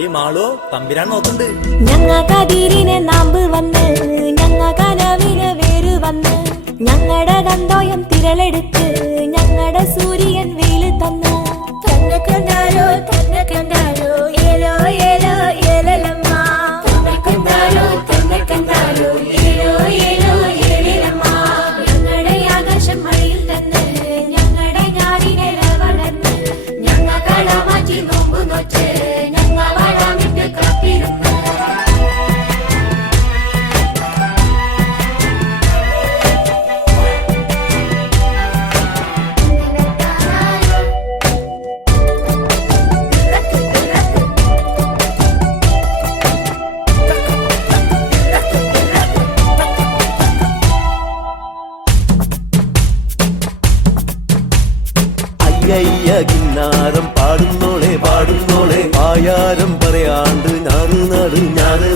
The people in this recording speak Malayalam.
ഈ മാളോ തമ്പിരാൻ നോക്കണ്ട്. ഞങ്ങ കതിരിനെ നാമ്പ് വന്ന് ഞങ്ങ കനവിന് വേര് വന്ന് ഞങ്ങടെ ഗന്ധോയം തിരളെടുത്ത് ഞങ്ങടെ സൂര്യൻ വെയില് തന്ന് തന്നെ കണ്ടാലോ ഏലോ ഏലോ ഏലലമ്മ തന്നെ കണ്ടാലോ ഏലോ ഏലോ ഏലലമ്മ ഞങ്ങടെ ആകാശം മഴയിൽ തന്ന് ഞങ്ങടെ ഞാനിനെ വളർന്ന് ഞങ്ങ കളമാറ്റി നോമ്പ് നോച്ച് ഞങ്ങ വളമിട്ട് കാപ്പിരുന്ന് അയ്യയ്യ കിന്നാരം പാടുന്നോളെ പായാരം പറയാണ്ട് ഞാറ്